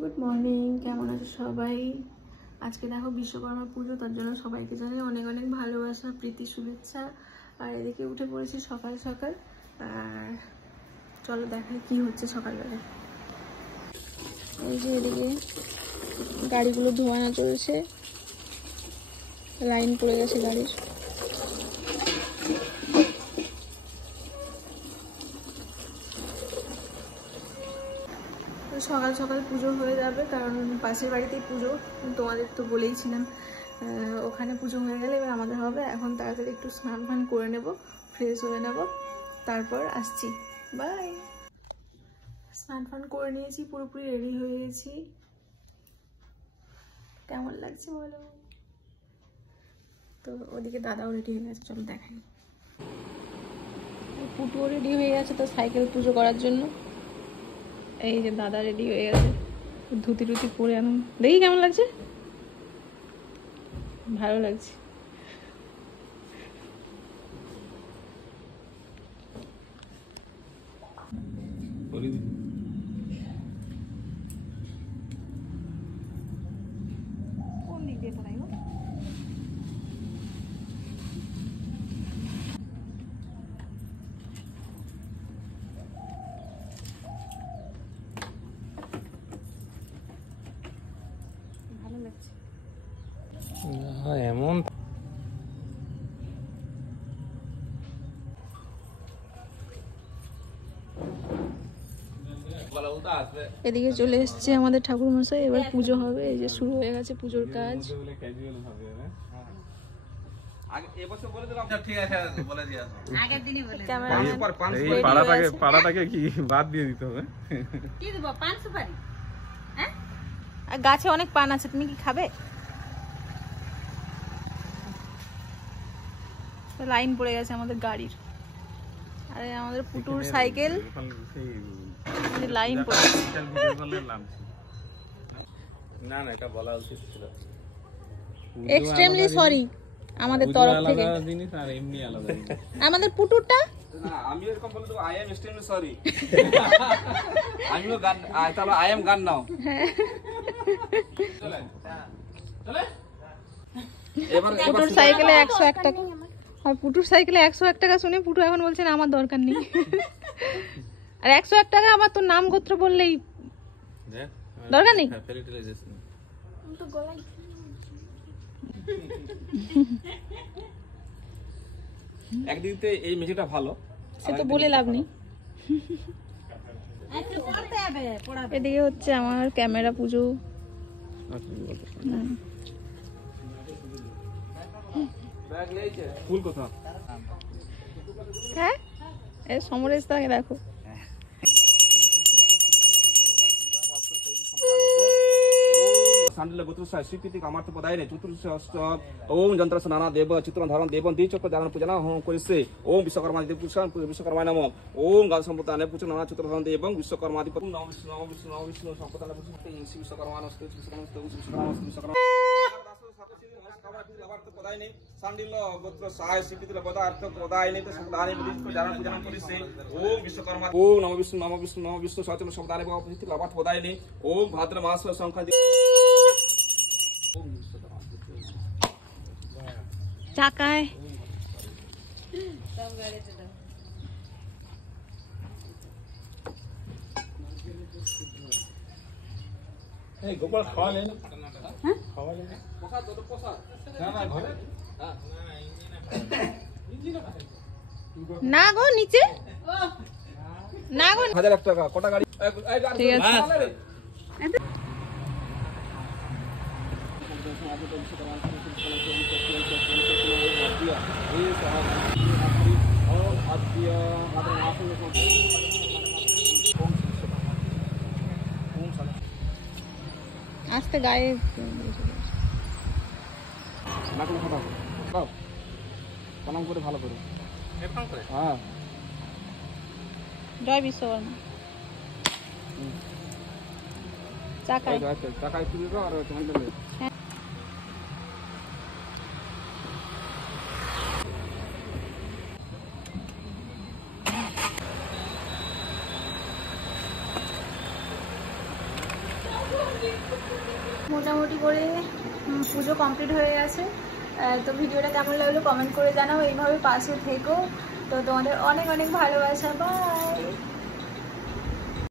Good morning, কেমন আছো সবাই? আজকে দেখো বিশ্বকর্মা পুজো, তার জন্য সবাইকে জানাই অনেক অনেক ভালোবাসা, প্রীতি, শুভেচ্ছা। আর এদিকে উঠে পড়েছি সকাল সকাল। আর চলো দেখাই কি হচ্ছে সকালবেলা। এই যে এদিকে গাড়িগুলো ধোয়ানো চলছে, লাইন পড়ে গেছে গাড়ির। সকাল সকাল পুজো হয়ে যাবে, কারণ পাশের বাড়িতেই পুজো, তোমাদের তো বলেইছিলাম। ওখানে পুজো হয়ে গেলে এবার আমাদের হবে। এখন তাড়াতাড়ি একটু স্নান ফান করে নেব, ফ্রেশ হয়ে নেব, তারপর আসছি। বাই। স্নান ফান করে নিয়েছি, পুরোপুরি রেডি হয়ে গেছি। কেমন লাগছে বলো? তো ওদিকে দাদাও রেডি হয়ে গেছে, চলো দেখাই। পুটুও রেডি হয়ে গেছে তো সাইকেল পুজো করার জন্য। এই যে দাদা রেডি হয়ে গেছে, ধুতি টুতি পরে আনুন। দেখি কেমন লাগছে? ভালো লাগছে। কোন দিক দিয়ে পড়াই গো? ভালো লাগছে। এমন এদিকে চলে এসছে আমাদের ঠাকুর মশাই, এবার পুজো হবে। এই যে শুরু হয়ে গেছে পুজোর কাজ। পাড়াটাকে কি বাদ দিয়ে দিতে হবে? গাছে অনেক পান আছে, তুমি কি খাবে? লাইন পড়ে গেছে আমাদের গাড়ির। আরে আমাদের পুটুর সাইকেল লাইন পড়ে গেছে। না না, এটা বলা উচিত ছিল। এক্সট্রিমলি সরি আমাদের তরফ থেকে। জিনিস আর এমনি আলাদা জিনিস। আমাদের পুটুরটা না, আমি এরকম বলে দেবো, আই এম এক্সট্রিমলি সরি। আমিও গান, তাহলে আই এম গান নাও। পুটুর সাইকেলে 101 টাকা, আর পুটুর সাইকেলে 101 টাকা শুনে পুটু এখন বলছেন আমার দরকার নেই। আর 101 টাকা আমার তো নাম গোত্র বললেই দরকার নেই। একদিকে এই মেঝেটা ভালো, সে তো বলে লাভ নেই। এদিকে হচ্ছে আমার ক্যামেরা পুজো। ফুল কোথা? হ্যাঁ, এই সমরেশ দাকে দেখো। सांडिल्य गोत्र स्वीकृति कामार्थ पदाय ने चतुर्दश ओम जंत्र स्नाना देव चित्र धारण देव द्विचक्र धारण पूजना होम करिसे ओम विश्वकर्मा देव पुरुषान विश्वकर्मा नमो ओम गाद संपदाने पूजन नाना चित्र धारण देव विश्वकर्मा आदि नमो विष्णु नमो विष्णु नमो विष्णु संपदाने पूजन विश्वकर्मा नमस्ते विश्वकर्मा सांडिल्य गोत्र सहाय स्वीकृति पदार्थ पदाय ने संपदाने धारण पूजना करिसे ओम विश्वकर्मा ओम नमो विष्णु नमो विष्णु सचन संपदाने लभार्थ पदाय ने ओम भाद्र मास संख्या চাকায় গোপাল খাওয়ালেন? খাওয়ালেন না গো, নিচে না গো। 1000 টাকা কটা গাড়ি? ঠিক আছে। আস্তে গায়ে প্রণাম করে ভালো করে। হ্যাঁ, জয় বিশ্বকর্মা। চাকায় টাকায় তুলে দাও আর হ্যান্ডেলে। মোটামুটি করে পুজো কমপ্লিট হয়ে গেছে। তো ভিডিওটা কেমন লাগলো কমেন্ট করে জানাও, এইভাবে পাশে থেকো। তো তোমাদের অনেক অনেক ভালোবাসা, বাই।